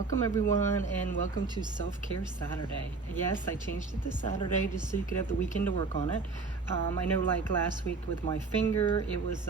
Welcome everyone, and welcome to Self-Care Saturday. Yes, I changed it to Saturday just so you could have the weekend to work on it. I know like last week with my finger, it was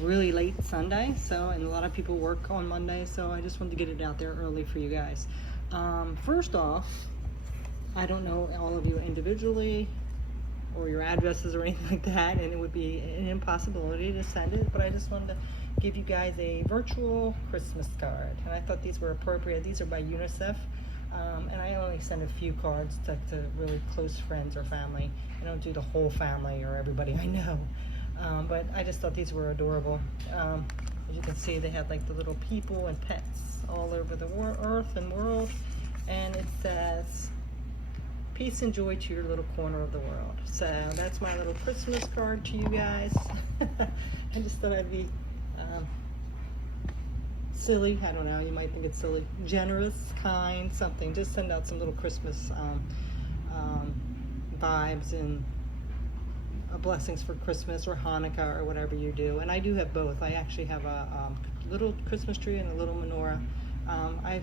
really late Sunday, and a lot of people work on Monday, so I just wanted to get it out there early for you guys. First off, I don't know all of you individually or your addresses or anything like that, and it would be an impossibility to send it, but I just wanted to give you guys a virtual Christmas card, and I thought these were appropriate. These are by UNICEF, and I only send a few cards to really close friends or family. I don't do the whole family or everybody I know, but I just thought these were adorable. As you can see, they have like the little people and pets all over the earth and world, and it says, peace and joy to your little corner of the world. So that's my little Christmas card to you guys. I just thought I'd be silly, I don't know, you might think it's silly, generous, kind, something. Just send out some little Christmas vibes and blessings for Christmas or Hanukkah or whatever you do. And I do have both. I actually have a little Christmas tree and a little menorah. I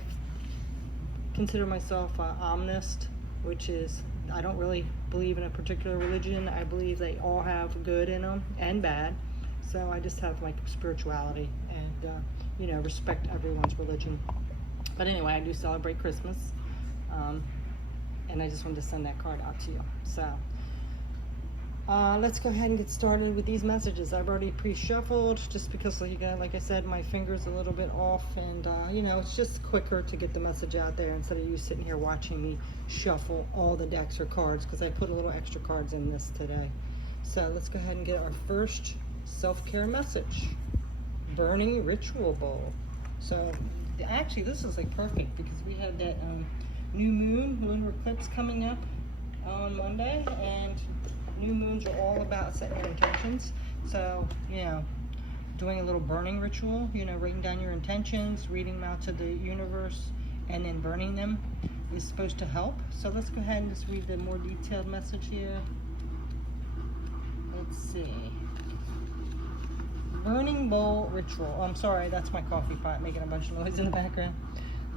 consider myself an omnist, which is, I don't really believe in a particular religion. I believe they all have good in them and bad. So I just have like spirituality and respect everyone's religion. But anyway, I do celebrate Christmas, and I just wanted to send that card out to you. So let's go ahead and get started with these messages. I've already pre-shuffled just because, like I said, my finger's a little bit off, and it's just quicker to get the message out there instead of you sitting here watching me shuffle all the decks or cards, because I put a little extra cards in this today. So let's go ahead and get our first self-care message. Burning ritual bowl. So actually this is like perfect because we have that new moon, lunar eclipse coming up on Monday, and new moons are all about setting your intentions. So doing a little burning ritual, writing down your intentions, reading them out to the universe, and then burning them is supposed to help. So let's go ahead and just read the more detailed message here. Let's see. Burning bowl ritual. Oh, I'm sorry, that's my coffee pot making a bunch of noise in the background.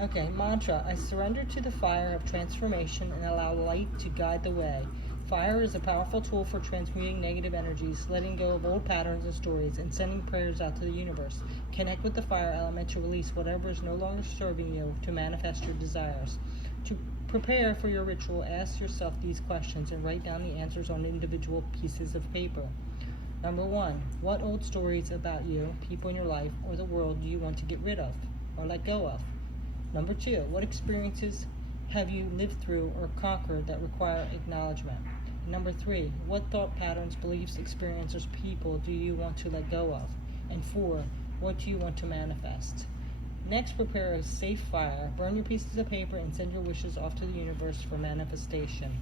Okay, mantra. I surrender to the fire of transformation and allow light to guide the way. Fire is a powerful tool for transmuting negative energies, letting go of old patterns and stories, and sending prayers out to the universe. Connect with the fire element to release whatever is no longer serving you, to manifest your desires. To prepare for your ritual, ask yourself these questions and write down the answers on individual pieces of paper. Number 1, what old stories about you, people in your life, or the world do you want to get rid of or let go of? Number 2, what experiences have you lived through or conquered that require acknowledgement? Number 3, what thought patterns, beliefs, experiences, people do you want to let go of? And 4, what do you want to manifest? Next, prepare a safe fire. Burn your pieces of paper and send your wishes off to the universe for manifestation.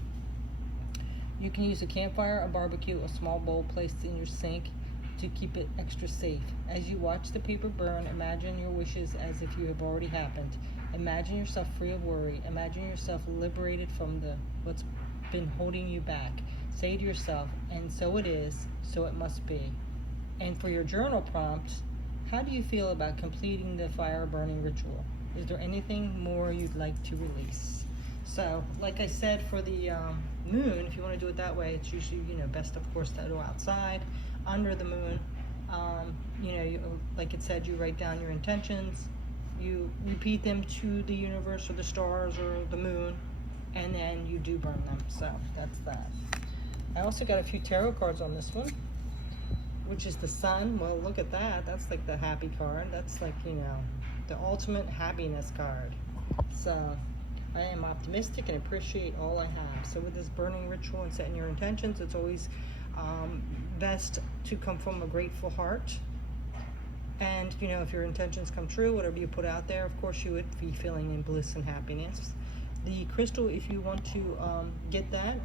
You can use a campfire, a barbecue, a small bowl placed in your sink to keep it extra safe. As you watch the paper burn, imagine your wishes as if you have already happened. Imagine yourself free of worry. Imagine yourself liberated from what's been holding you back. Say to yourself, and so it is, so it must be. And for your journal prompt, how do you feel about completing the fire burning ritual? Is there anything more you'd like to release? So, like I said, for the moon, if you want to do it that way, it's usually, best, of course, to go outside under the moon. Like it said, you write down your intentions, you repeat them to the universe or the stars or the moon, and then you do burn them. So that's that. I also got a few tarot cards on this one, which is the Sun. Well, look at that. That's like the happy card. That's like, the ultimate happiness card. So I am optimistic and appreciate all I have. So with this burning ritual and setting your intentions, it's always best to come from a grateful heart. And, if your intentions come true, whatever you put out there, of course you would be feeling in bliss and happiness. The crystal, if you want to get that,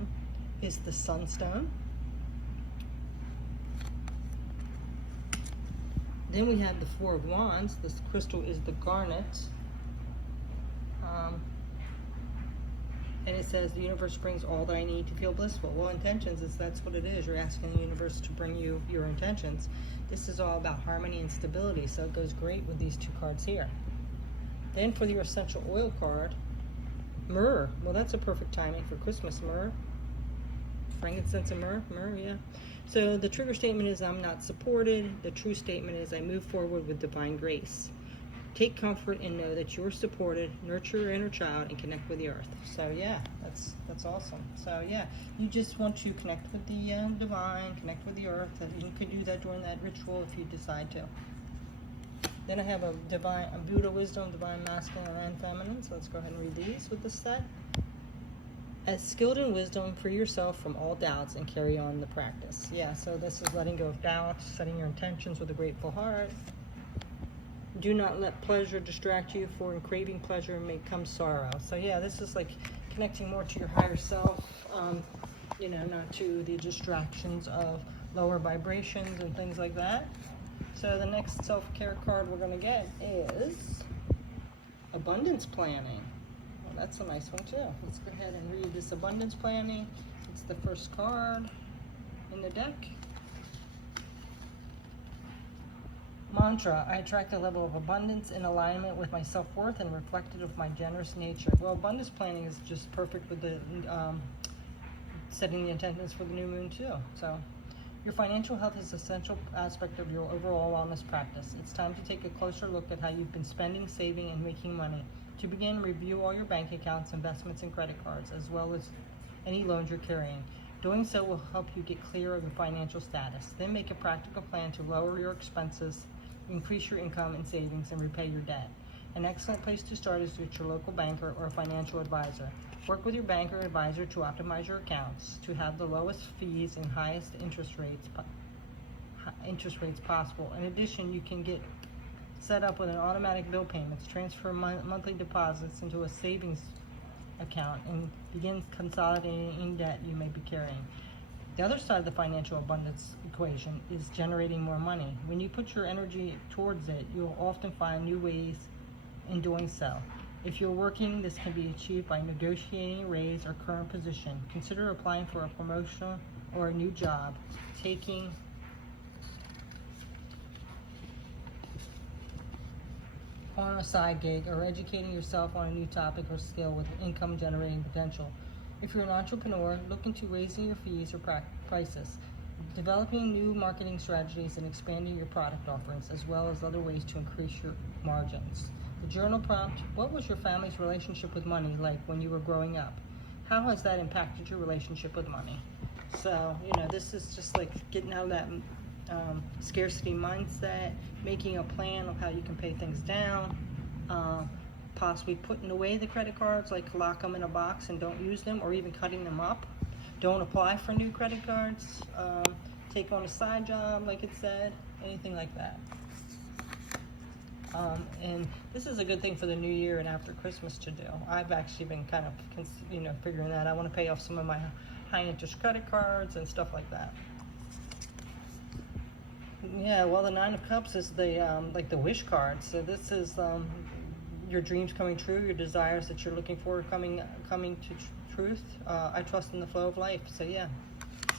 is the sunstone. Then we have the Four of Wands. This crystal is the garnet. And it says the universe brings all that I need to feel blissful. Well, intentions that's what it is. You're asking the universe to bring you your intentions. This is all about harmony and stability, so it goes great with these two cards here. Then for your essential oil card, myrrh. Well, that's a perfect timing for Christmas. Myrrh, frankincense and myrrh. Myrrh, yeah. So the trigger statement is I'm not supported. The true statement is I move forward with divine grace. Take comfort and know that you're supported. Nurture your inner child and connect with the earth. So yeah, that's awesome. So yeah, you just want to connect with the divine, connect with the earth, and you can do that during that ritual if you decide to. Then I have a Buddha wisdom, divine masculine and feminine. So let's go ahead and read these with this set. As skilled in wisdom, free yourself from all doubts and carry on the practice. Yeah, so this is letting go of doubts, setting your intentions with a grateful heart. Do not let pleasure distract you, for in craving pleasure may come sorrow. So yeah, this is like connecting more to your higher self, not to the distractions of lower vibrations and things like that. So the next self-care card we're going to get is abundance planning. Well, that's a nice one too. Let's go ahead and read this abundance planning. It's the first card in the deck. Mantra, I attract a level of abundance in alignment with my self-worth and reflected of my generous nature. Well, abundance planning is just perfect with the setting the intentions for the new moon too. So your financial health is an essential aspect of your overall wellness practice. It's time to take a closer look at how you've been spending, saving, and making money. To begin, review all your bank accounts, investments, and credit cards, as well as any loans you're carrying. Doing so will help you get clear of your financial status. Then make a practical plan to lower your expenses, increase your income and savings, and repay your debt. An excellent place to start is with your local banker or financial advisor. Work with your banker or advisor to optimize your accounts to have the lowest fees and highest interest rates possible. In addition, you can get set up with an automatic bill payments, transfer monthly deposits into a savings account, and begin consolidating any debt you may be carrying. The other side of the financial abundance equation is generating more money. When you put your energy towards it, you'll often find new ways in doing so. If you're working, this can be achieved by negotiating a raise or current position. Consider applying for a promotion or a new job, taking on a side gig, or educating yourself on a new topic or skill with income generating potential. If you're an entrepreneur, look into raising your fees or prices, developing new marketing strategies, and expanding your product offerings, as well as other ways to increase your margins. The journal prompt, what was your family's relationship with money like when you were growing up? How has that impacted your relationship with money? So, this is just like getting out of that scarcity mindset, making a plan of how you can pay things down, possibly putting away the credit cards, like lock them in a box and don't use them, or even cutting them up. Don't apply for new credit cards. Take on a side job, like it said, anything like that. And this is a good thing for the new year and after Christmas to do. I've actually been kind of, figuring that. I want to pay off some of my high interest credit cards and stuff like that. Yeah, well, the Nine of Cups is the like the wish card. So this is your dreams coming true, your desires that you're looking for coming to truth. I trust in the flow of life. So yeah,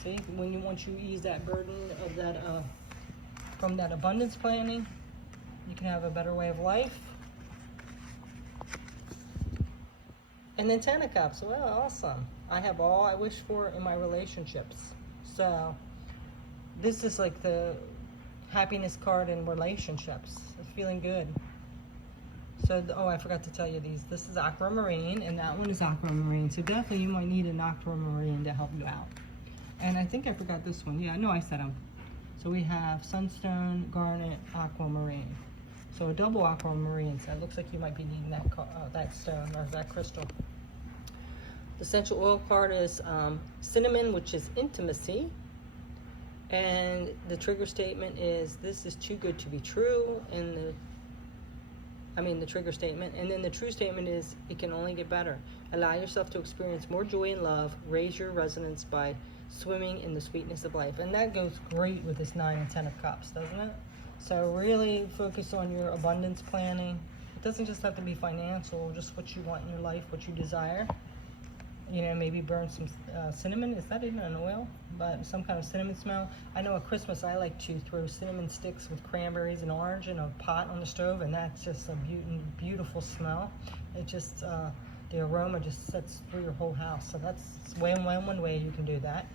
see, once you ease that burden of that from that abundance planning, you can have a better way of life. And then Ten of Cups. Well, awesome. I have all I wish for in my relationships. So this is like the happiness card in relationships. It's feeling good. So, I forgot to tell you these. This is aquamarine, and that one is aquamarine. So definitely you might need an aquamarine to help you out. And I think I forgot this one. Yeah, no, I said them. So we have sunstone, garnet, aquamarine. So a double aquamarine. So it looks like you might be needing that stone or that crystal. The essential oil card is cinnamon, which is intimacy. And the trigger statement is, this is too good to be true. And the trigger statement. And then the true statement is, it can only get better. Allow yourself to experience more joy and love. Raise your resonance by swimming in the sweetness of life. And that goes great with this 9 and 10 of Cups, doesn't it? So really focus on your abundance planning. It doesn't just have to be financial, just what you want in your life, what you desire. You know, maybe burn some cinnamon. Is that even an oil? But some kind of cinnamon smell. I know at Christmas I like to throw cinnamon sticks with cranberries and orange in a pot on the stove, and that's just a beautiful smell. It just, the aroma just sets through your whole house. So that's one way you can do that.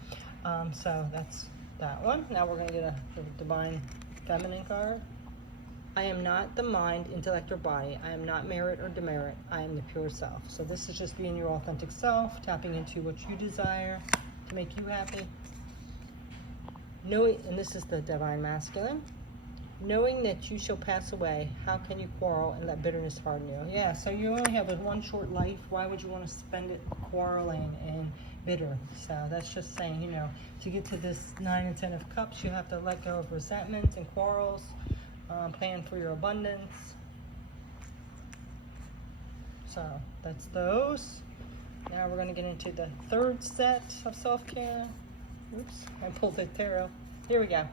So that's that one. Now we're going to get the Divine Feminine card. I am not the mind, intellect, or body. I am not merit or demerit. I am the pure self. So this is just being your authentic self, tapping into what you desire to make you happy. Knowing, and this is the Divine Masculine. Knowing that you shall pass away, how can you quarrel and let bitterness harden you? Yeah, so you only have one short life. Why would you want to spend it quarreling and bitter? So that's just saying, you know, to get to this 9 and 10 of Cups, you have to let go of resentment and quarrels. Plan for your abundance. So that's those. Now we're going to get into the third set of self-care. Oops, I pulled the tarot. Here we go.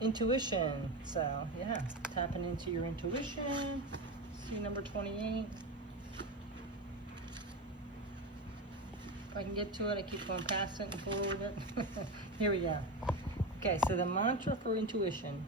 Intuition. So yeah, tapping into your intuition. See number 28. If I can get to it, I keep going past it and forward it. Here we go. Okay, so the mantra for intuition.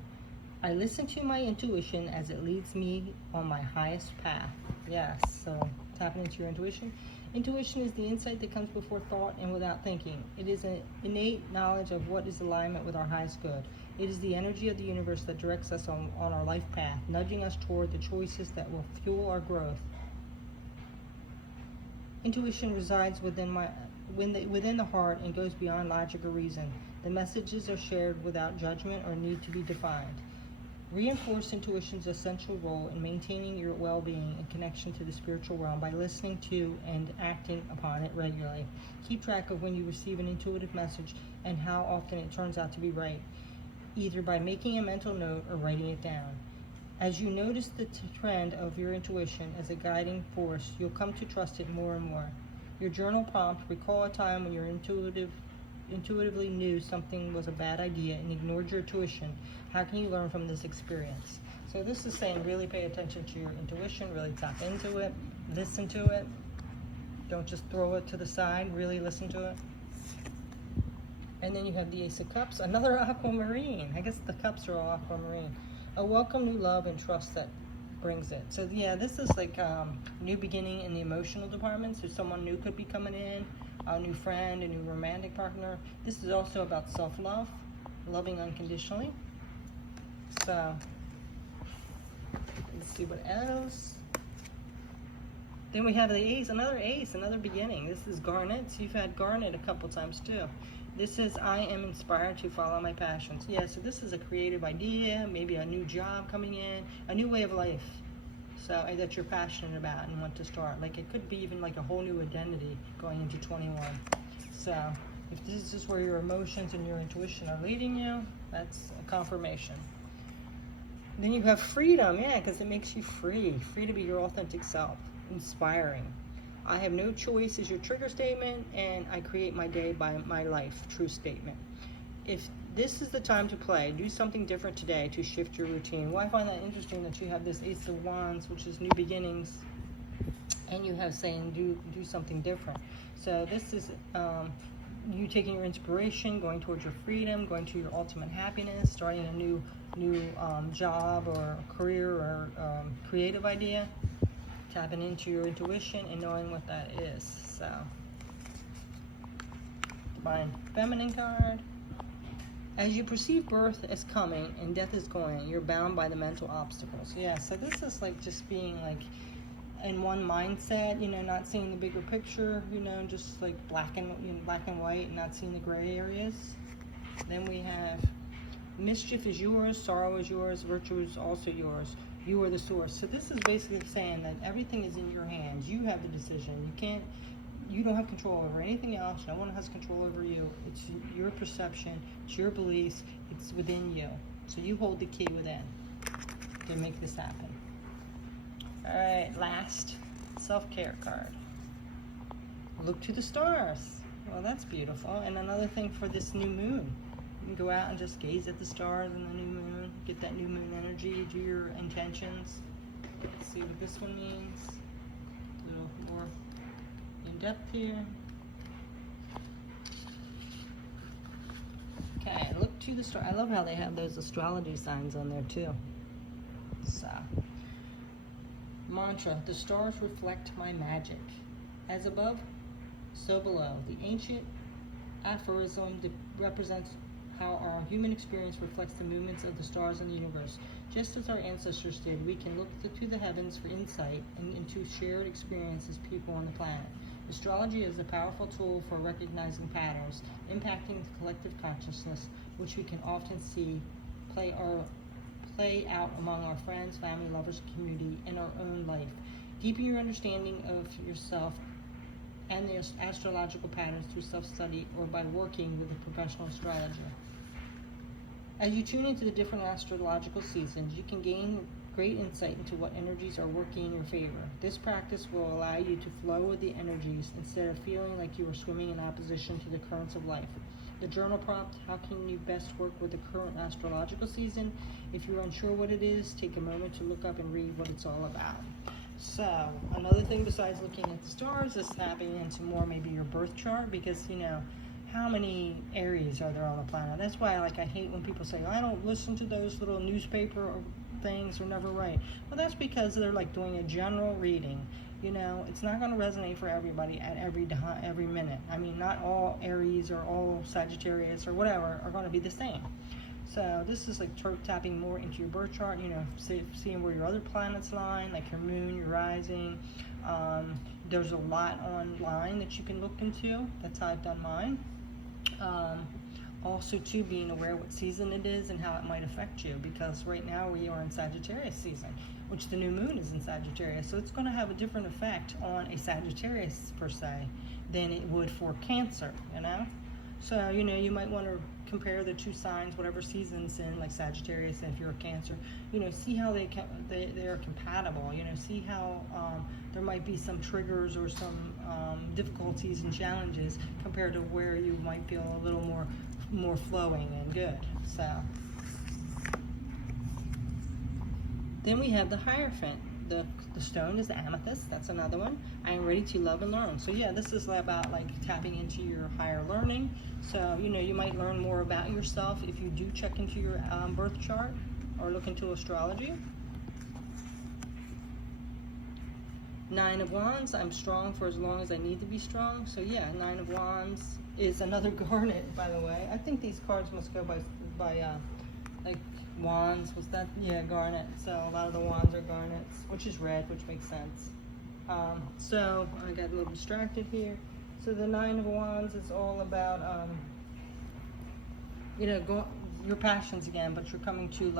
I listen to my intuition as it leads me on my highest path. Yes, so tapping into your intuition. Intuition is the insight that comes before thought and without thinking. It is an innate knowledge of what is alignment with our highest good. It is the energy of the universe that directs us on our life path, nudging us toward the choices that will fuel our growth. Intuition resides within the heart and goes beyond logic or reason. The messages are shared without judgment or need to be defined. Reinforce intuition's essential role in maintaining your well-being and connection to the spiritual realm by listening to and acting upon it regularly. Keep track of when you receive an intuitive message and how often it turns out to be right, either by making a mental note or writing it down. As you notice the trend of your intuition as a guiding force, you'll come to trust it more and more. Your journal prompt: recall a time when you intuitively knew something was a bad idea and ignored your intuition. How can you learn from this experience? So this is saying really pay attention to your intuition, really tap into it, listen to it. Don't just throw it to the side, really listen to it. And then you have the Ace of Cups, another aquamarine. I guess the cups are all aquamarine. A welcome new love and trust that brings it. So yeah, this is like new beginning in the emotional department. So someone new could be coming in, a new friend, a new romantic partner. This is also about self-love, loving unconditionally. So let's see what else. Then we have the Ace, another beginning. This is Garnet. So you've had Garnet a couple times too. This is I am inspired to follow my passions. Yeah, so this is a creative idea, maybe a new job coming in, a new way of life. So that you're passionate about and want to start. Like it could be even like a whole new identity going into 21. So if this is where your emotions and your intuition are leading you, that's a confirmation. Then you have freedom, yeah, because it makes you free to be your authentic self, inspiring. I have no choice is your trigger statement, and I create my day by my life, true statement. If this is the time to play, do something different today to shift your routine. Well, I find that interesting that you have this Ace of Wands, which is new beginnings, and you have saying do something different. So this is you taking your inspiration, going towards your freedom, going to your ultimate happiness, starting a new job or career or creative idea, tapping into your intuition and knowing what that is. So Divine Feminine card. As you perceive birth as coming and death is going, you're bound by the mental obstacles. Yeah, so this is like just being like in one mindset, you know, not seeing the bigger picture, you know, just like black and white and not seeing the gray areas. Then we have mischief is yours, sorrow is yours, virtue is also yours. You are the source. So this is basically saying that everything is in your hands. You have the decision. You don't have control over anything else. No one has control over you. It's your perception. It's your beliefs. It's within you. So you hold the key within to make this happen. All right, last self-care card. Look to the stars. Well, that's beautiful. And another thing for this new moon. You can go out and just gaze at the stars and the new moon. Get that new moon energy. Do your intentions. Let's see what this one means. A little more in depth here. to the star. I love how they have those astrology signs on there too. So, mantra: the stars reflect my magic. As above, so below. The ancient aphorism represents how our human experience reflects the movements of the stars in the universe. Just as our ancestors did, we can look to the heavens for insight and into shared experiences people on the planet. Astrology is a powerful tool for recognizing patterns impacting the collective consciousness, which we can often see play out among our friends, family, lovers, community, and our own life. Deepen your understanding of yourself and the astrological patterns through self-study or by working with a professional astrologer. As you tune into the different astrological seasons, you can gain great insight into what energies are working in your favor. This practice will allow you to flow with the energies instead of feeling like you are swimming in opposition to the currents of life. The journal prompt: how can you best work with the current astrological season? If you're unsure what it is, take a moment to look up and read what it's all about. So, another thing besides looking at the stars is tapping into more maybe your birth chart, because how many Aries are there on the planet? That's why I hate when people say, I don't listen to those little newspaper things, they're never right. Well, that's because they're doing a general reading. It's not going to resonate for everybody at every minute. I mean, not all Aries or all Sagittarius or whatever are going to be the same. So this is tapping more into your birth chart, seeing where your other planets lie, like your moon, your rising. There's a lot online that you can look into. That's how I've done mine. Also, too, being aware what season it is and how it might affect you, because right now we are in Sagittarius season, which the new moon is in Sagittarius. So it's going to have a different effect on a Sagittarius, per se, than it would for Cancer, So, you might want to compare the two signs, whatever season's in, like Sagittarius, and if you're a Cancer, see how they are compatible, see how there might be some triggers or some difficulties and challenges compared to where you might feel a little more flowing and good. So then we have the Hierophant. The stone is the amethyst. That's another one. I am ready to love and learn. So yeah, this is about tapping into your higher learning. So you might learn more about yourself if you do check into your birth chart or look into astrology. Nine of Wands. I'm strong for as long as I need to be strong. So yeah, Nine of Wands is another garnet, by the way. I think these cards must go by wands. Was that? Yeah, garnet. So a lot of the wands are garnets, which is red, which makes sense. So I got a little distracted here. So the Nine of Wands is all about your passions again, but you're coming to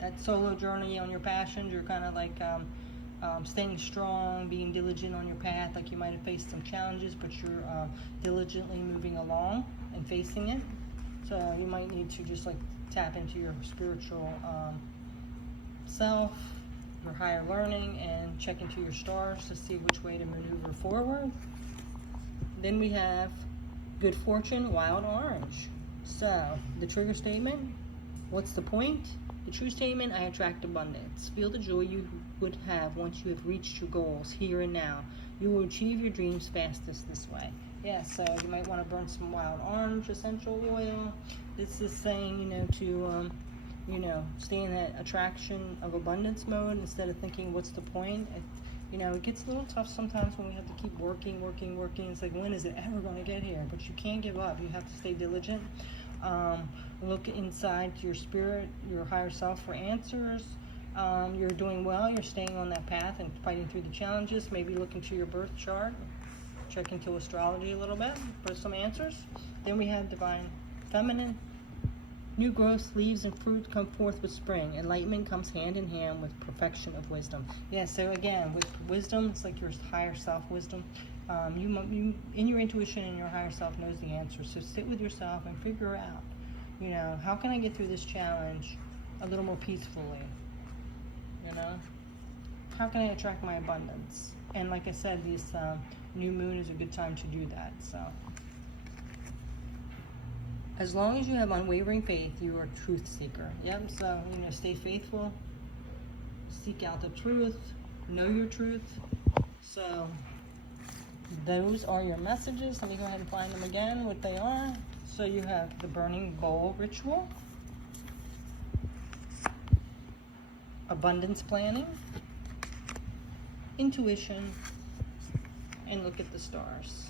that solo journey on your passions. You're kind of staying strong, being diligent on your path. You might have faced some challenges, but you're diligently moving along and facing it. So you might need to just tap into your spiritual self, your higher learning, and check into your stars to see which way to maneuver forward. Then we have Good Fortune, Wild Orange. So the trigger statement: what's the point? The true statement: I attract abundance. Feel the joy you would have once you have reached your goals here and now. You will achieve your dreams fastest this way. Yeah, so you might want to burn some wild orange essential oil. This is saying, to, stay in that attraction of abundance mode instead of thinking, what's the point? It gets a little tough sometimes when we have to keep working. It's when is it ever going to get here? But you can't give up. You have to stay diligent. Look inside to your spirit, your higher self, for answers. You're doing well. You're staying on that path and fighting through the challenges. Maybe look into your birth chart. Check into astrology a little bit for some answers. Then we have Divine Feminine. New growth, leaves, and fruit come forth with spring. Enlightenment comes hand in hand with perfection of wisdom. Yeah, so again, with wisdom, it's your higher self wisdom. You in your intuition, and your higher self knows the answer. So sit with yourself and figure out, how can I get through this challenge a little more peacefully? How can I attract my abundance? And like I said, this new moon is a good time to do that. So as long as you have unwavering faith, you are a truth seeker. Yep, so, stay faithful, seek out the truth, know your truth. So those are your messages. Let me go ahead and find them again, what they are. So you have the burning bowl ritual. abundance planning, intuition, and look at the stars.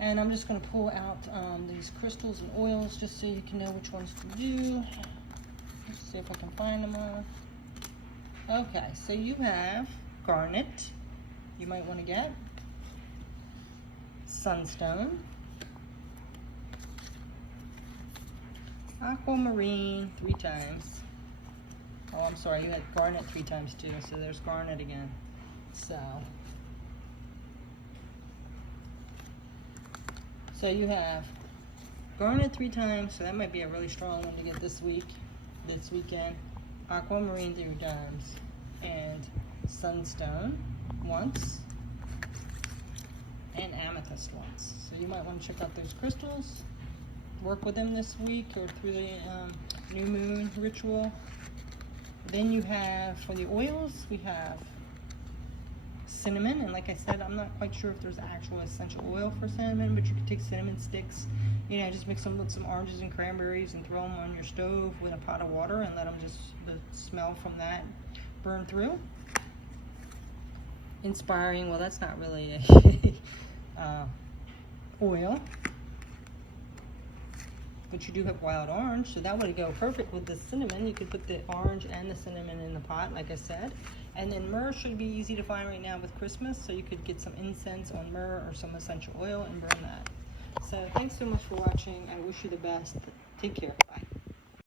And I'm just going to pull out these crystals and oils just so you can know which ones to do. Let's see if I can find them all. Okay, so you have garnet, you might want to get sunstone, aquamarine 3 times. Oh, I'm sorry, you had garnet 3 times too, so there's garnet again. So you have garnet 3 times, so that might be a really strong one to get this weekend. Aquamarine 3 times, and sunstone once, and amethyst once. So you might want to check out those crystals, work with them this week or through the new moon ritual. Then you have, for the oils, we have cinnamon, and like I said, I'm not quite sure if there's actual essential oil for cinnamon, but you could take cinnamon sticks, you know, just mix them with some oranges and cranberries and throw them on your stove with a pot of water and let them just, the smell from that burn through. Inspiring, well, that's not really a oil, but you do have wild orange, so that would go perfect with the cinnamon. You could put the orange and the cinnamon in the pot, like I said. And then myrrh should be easy to find right now with Christmas, so you could get some incense on myrrh or some essential oil and burn that. So thanks so much for watching. I wish you the best. Take care. Bye.